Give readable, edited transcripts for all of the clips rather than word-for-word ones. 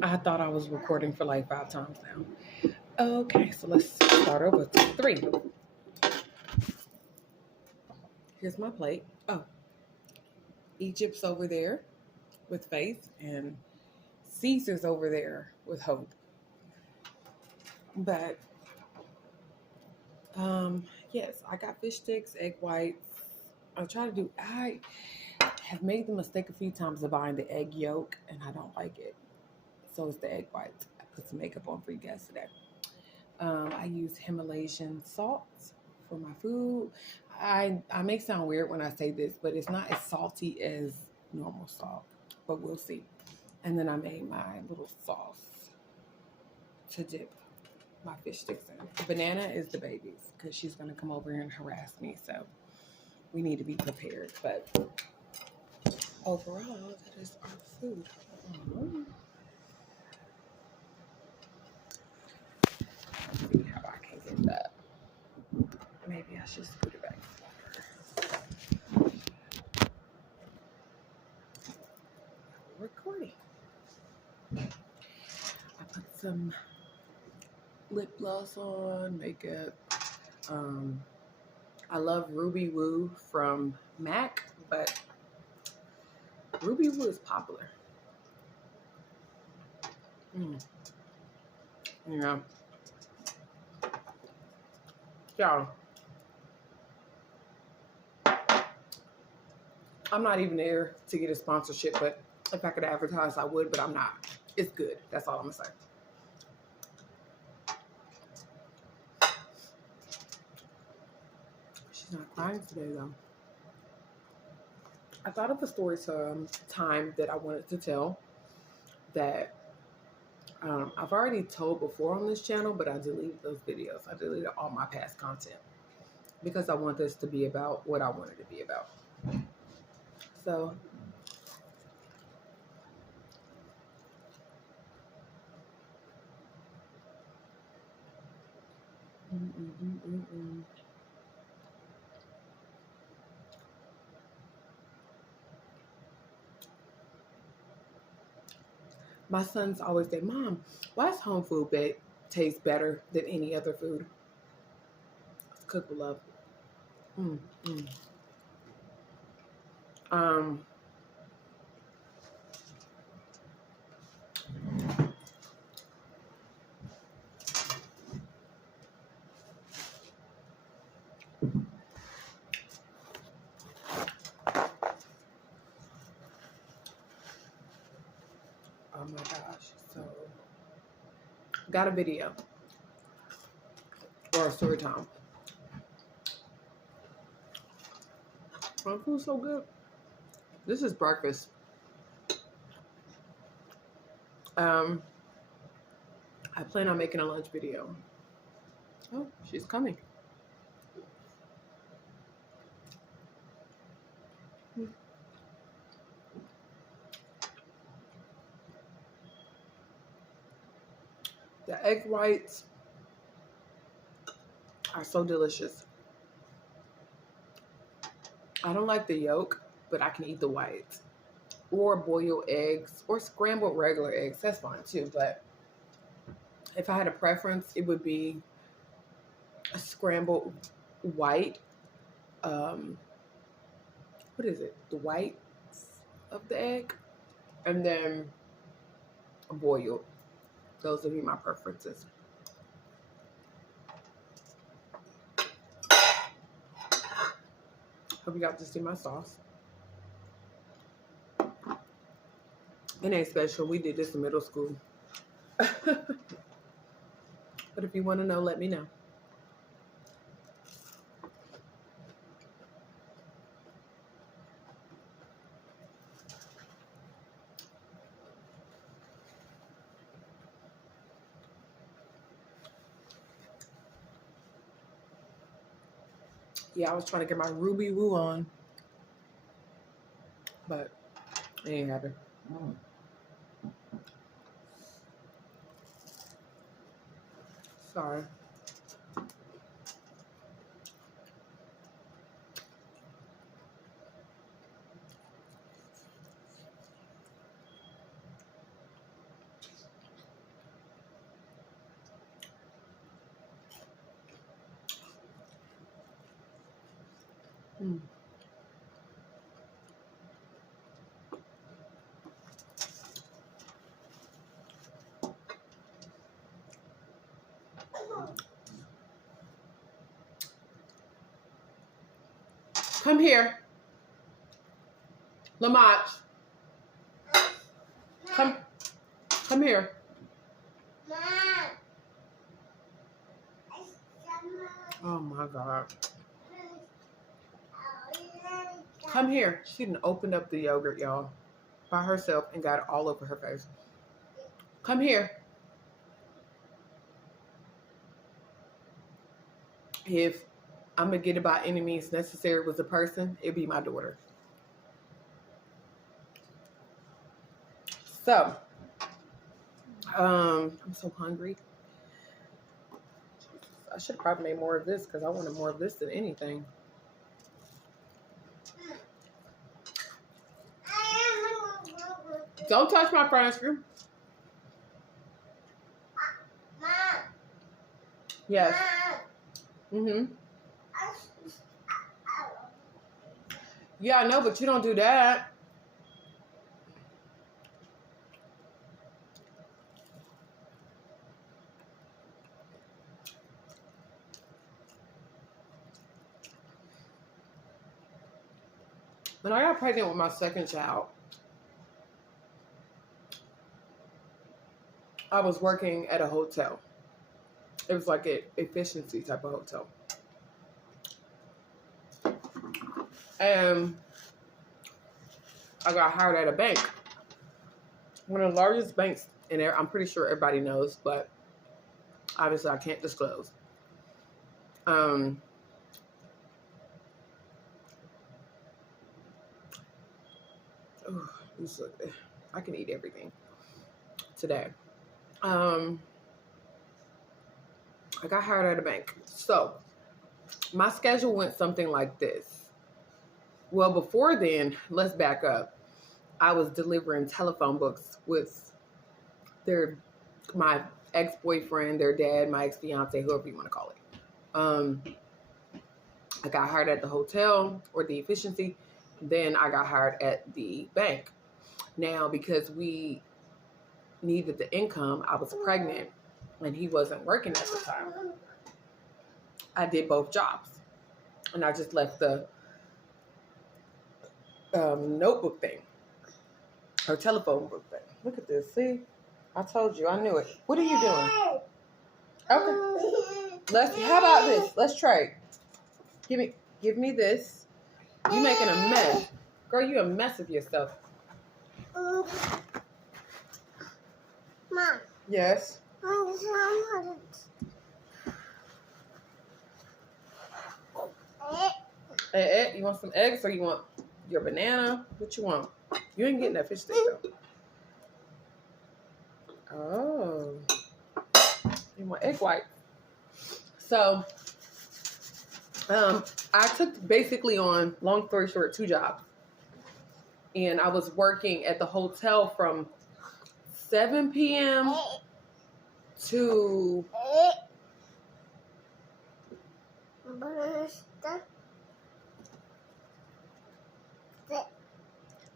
I thought I was recording for like 5 times now. Okay, so let's start over. 3. Here's my plate. Oh, Egypt's over there with Faith, and Caesar's over there with Hope. But yes, I got fish sticks, egg whites. I have made the mistake a few times of buying the egg yolk, and I don't like it. So it's the egg whites. I put some makeup on for you guys today. I use Himalayan salt for my food. I may sound weird when I say this, but it's not as salty as normal salt. But we'll see. And then I made my little sauce to dip my fish sticks in. Banana is the baby's because she's going to come over here and harass me. So we need to be prepared. But overall, that is our food. Let's see how I can get that. Maybe I should scoot it back. Recording. I put some lip gloss on, makeup. I love Ruby Woo from MAC, but Ruby Woo is popular. Yeah. Yeah. I'm not even there to get a sponsorship, but if I could advertise, I would, but I'm not. It's good. That's all I'm going to say. She's not crying today, though. I thought of a story time that I wanted to tell that I've already told before on this channel, but I deleted those videos. I deleted all my past content because I want this to be about what I want it to be about. So, my sons always say, "Mom, why does home food taste better than any other food?" It's cooked with love. Um, oh my gosh. So, got a video or a story time. My food's so good. This is breakfast. I plan on making a lunch video. Oh, she's coming. The egg whites are so delicious. I don't like the yolk, but I can eat the whites. Or boiled eggs or scrambled regular eggs. That's fine too. But if I had a preference, it would be a scrambled white. What is it? The whites of the egg. And then boiled. Those would be my preferences. Hope you got to see my sauce. It ain't special. We did this in middle school. But if you want to know, let me know. Yeah, I was trying to get my Ruby Woo on, but it ain't happen. Sorry. Mm. Come here. Lamach. Come here. Oh my God. Come here. She didn't open up the yogurt, y'all, by herself and got it all over her face. Come here. If I'm going to get it by any means necessary was a person, it'd be my daughter. So, I'm so hungry. I should have probably made more of this because I wanted more of this than anything. Don't touch my fried ice cream. Yes. Mm-hmm. Yeah, I know, but you don't do that. When I got pregnant with my second child, I was working at a hotel. It was like an efficiency type of hotel. And I got hired at a bank. One of the largest banks in there. I'm pretty sure everybody knows, but obviously I can't disclose. Oh, I can eat everything today. I got hired at a bank. So my schedule went something like this. Well, before then, let's back up. I was delivering telephone books with my ex-boyfriend, their dad, my ex-fiance, whoever you want to call it. I got hired at the hotel or the efficiency. Then I got hired at the bank. Now, because we needed the income, I was pregnant and he wasn't working at the time. I did both jobs. And I just left the notebook thing. Or telephone book thing. Look at this. See? I told you. I knew it. What are you doing? Okay. How about this? Let's trade. Give me this. You making a mess. Girl, you a mess of yourself. Mom. Yes. You want some eggs or you want your banana? What you want? You ain't getting that fish stick though. Oh. You want egg white. So, I took basically on, long story short, 2 jobs. And I was working at the hotel from 7 p.m. to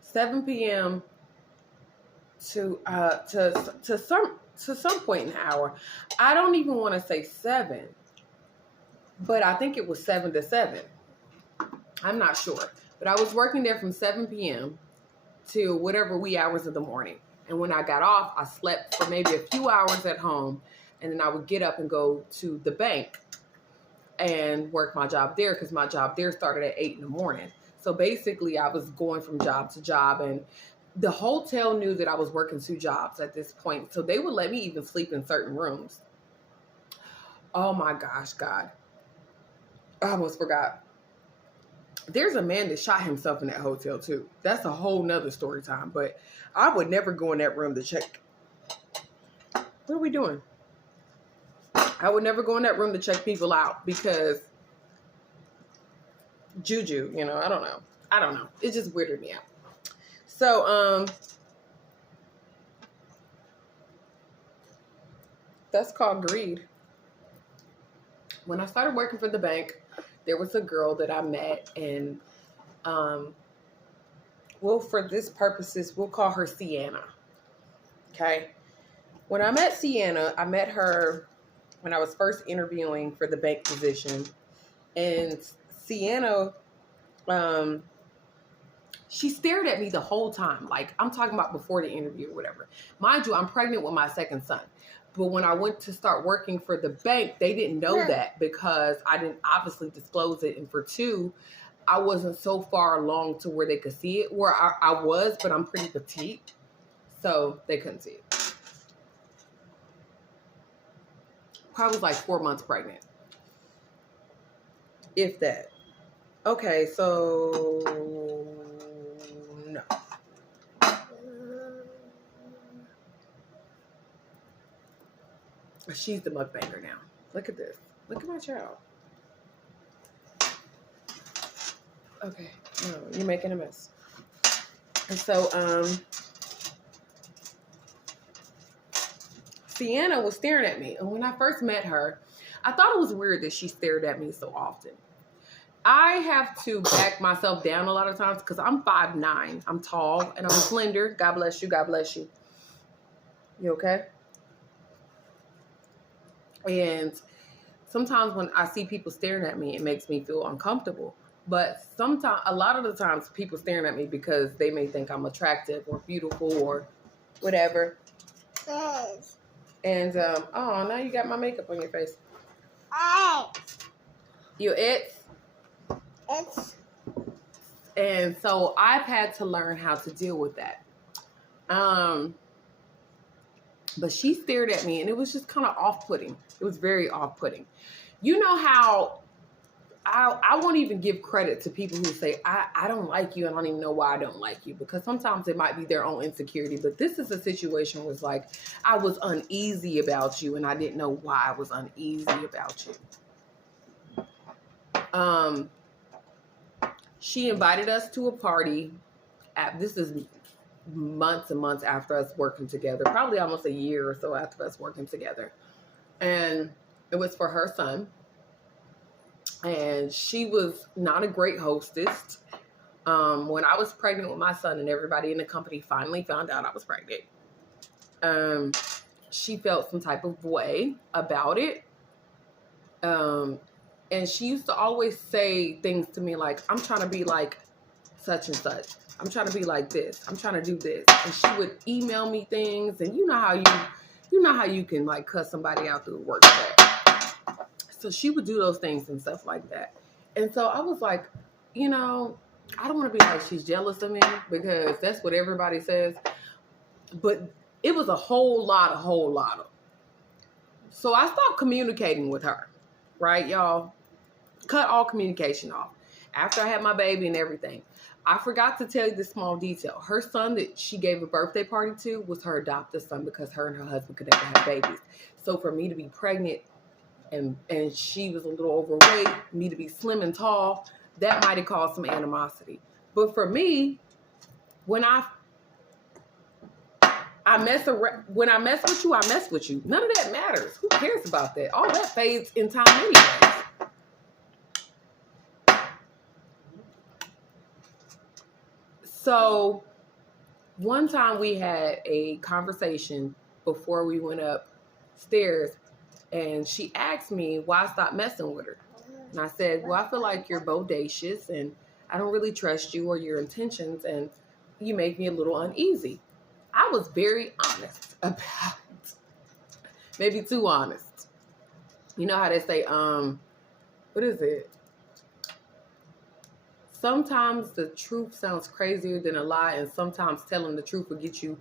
7 p.m. to some point in the hour. I don't even want to say 7, but I think it was 7 to 7. I'm not sure, but I was working there from 7 p.m. to whatever wee hours of the morning. And when I got off, I slept for maybe a few hours at home, and then I would get up and go to the bank and work my job there because my job there started at 8 in the morning. So basically, I was going from job to job, and the hotel knew that I was working 2 jobs at this point. So they would let me even sleep in certain rooms. Oh my gosh, God. I almost forgot. There's a man that shot himself in that hotel too. That's a whole nother story time, but I would never go in that room to check. What are we doing? I would never go in that room to check people out because juju, I don't know. It just weirded me out. So, that's called greed. When I started working for the bank, there was a girl that I met, and well, for this purposes, we'll call her Sienna. Okay. When I met Sienna, I met her when I was first interviewing for the bank position, and Sienna, she stared at me the whole time. Like, I'm talking about before the interview or whatever. Mind you, I'm pregnant with my second son. But when I went to start working for the bank, they didn't know that because I didn't obviously disclose it. And for two, I wasn't so far along to where they could see it. Where I was, but I'm pretty petite. So they couldn't see it. Probably was like 4 months pregnant. If that. Okay, so no. She's the mukbanger now. Look at this. Look at my child. Okay. No, you're making a mess. And so, Sienna was staring at me. And when I first met her, I thought it was weird that she stared at me so often. I have to back myself down a lot of times because I'm 5'9". I'm tall and I'm slender. God bless you. God bless you. You okay? And sometimes when I see people staring at me, it makes me feel uncomfortable. But sometimes, a lot of the times, people staring at me because they may think I'm attractive or beautiful or whatever. Yes. And, oh, now you got my makeup on your face. You it? It's. And so I've had to learn how to deal with that. But she stared at me and it was just kind of off-putting. It was very off-putting. You know how I won't even give credit to people who say, I don't like you. I don't even know why I don't like you. Because sometimes it might be their own insecurity. But this is a situation where it's like, I was uneasy about you and I didn't know why I was uneasy about you. She invited us to a party. This is months and months after us working together, probably almost a year or so after us working together. And it was for her son. And she was not a great hostess. When I was pregnant with my son and everybody in the company finally found out I was pregnant, she felt some type of way about it. And she used to always say things to me like, I'm trying to be like such and such. I'm trying to be like this. I'm trying to do this. And she would email me things. And you know how you can like cuss somebody out through the work chat. So she would do those things and stuff like that. And so I was like, I don't want to be like she's jealous of me because that's what everybody says. But it was a whole lot of. So I stopped communicating with her, right, y'all? Cut all communication off. After I had my baby and everything. I forgot to tell you the small detail. Her son that she gave a birthday party to was her adopted son because her and her husband could never have babies. So for me to be pregnant and she was a little overweight, me to be slim and tall, that might have caused some animosity. But for me, when I mess with you, I mess with you. None of that matters. Who cares about that? All that fades in time anyway. So one time we had a conversation before we went upstairs and she asked me why I stopped messing with her. And I said, well, I feel like you're bodacious and I don't really trust you or your intentions and you make me a little uneasy. I was very honest about it. Maybe too honest. You know how they say, what is it? Sometimes the truth sounds crazier than a lie, and sometimes telling the truth will get you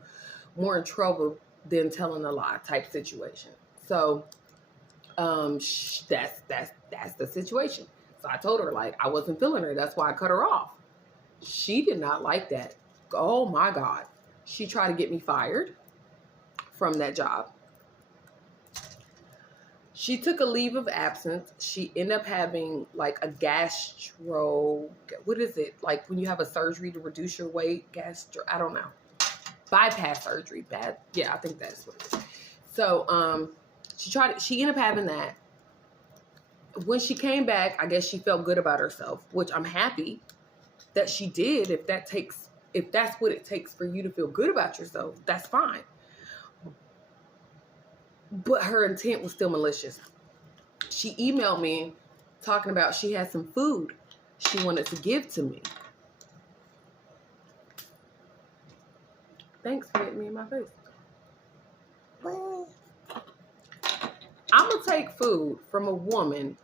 more in trouble than telling a lie type situation. So that's the situation. So I told her, like, I wasn't feeling her. That's why I cut her off. She did not like that. Oh, my God. She tried to get me fired from that job. She took a leave of absence. She ended up having like a what is it? Like when you have a surgery to reduce your weight, I don't know. Bypass surgery. Yeah, I think that's what it is. So, she ended up having that. when she came back, I guess she felt good about herself, which I'm happy that she did. If that's what it takes for you to feel good about yourself, that's fine. But her intent was still malicious. She emailed me talking about she had some food she wanted to give to me. Thanks for hitting me in my face. I'm going to take food from a woman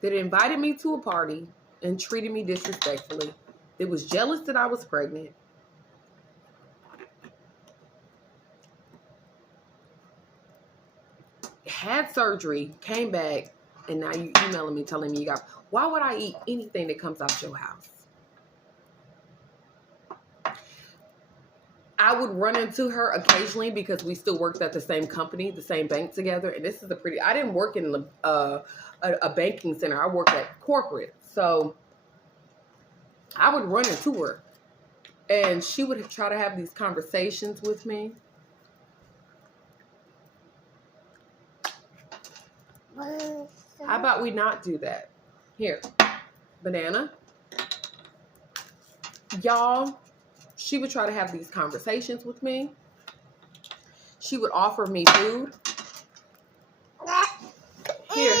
that invited me to a party and treated me disrespectfully, that was jealous that I was pregnant, had surgery, came back, and now you emailing me telling me you got... Why would I eat anything that comes out your house? I would run into her occasionally because we still worked at the same company, the same bank together. And this is I didn't work in a banking center. I worked at corporate. So I would run into her. And she would try to have these conversations with me. How about we not do that? Here, banana. Y'all, she would try to have these conversations with me. She would offer me food. Here.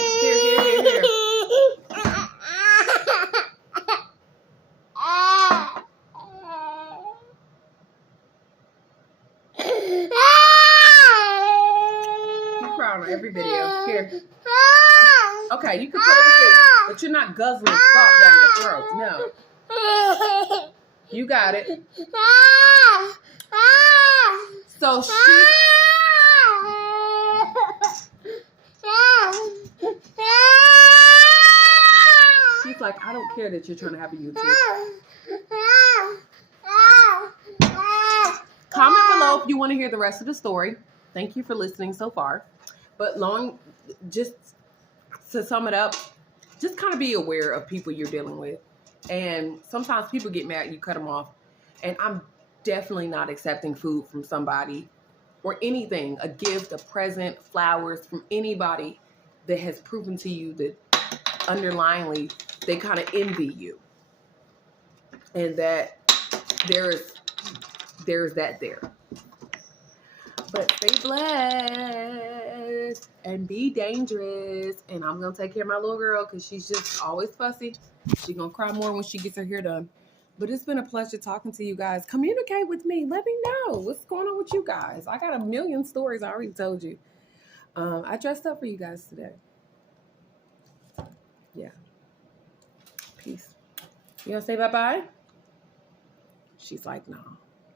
You cry on every video. Here. Okay, you can play with this, but you're not guzzling salt down your throat. No. You got it. So she's like, I don't care that you're trying to have a YouTube. Comment below if you want to hear the rest of the story. Thank you for listening so far. But just to sum it up, just kind of be aware of people you're dealing with. And sometimes people get mad, you cut them off. And I'm definitely not accepting food from somebody or anything, a gift, a present, flowers from anybody that has proven to you that underlyingly they kind of envy you. And that there's that there. But stay blessed and be dangerous. And I'm going to take care of my little girl because she's just always fussy. She's going to cry more when she gets her hair done. But it's been a pleasure talking to you guys. Communicate with me. Let me know what's going on with you guys. I got a million stories I already told you. I dressed up for you guys today. Yeah. Peace. You going to say bye-bye? She's like, no.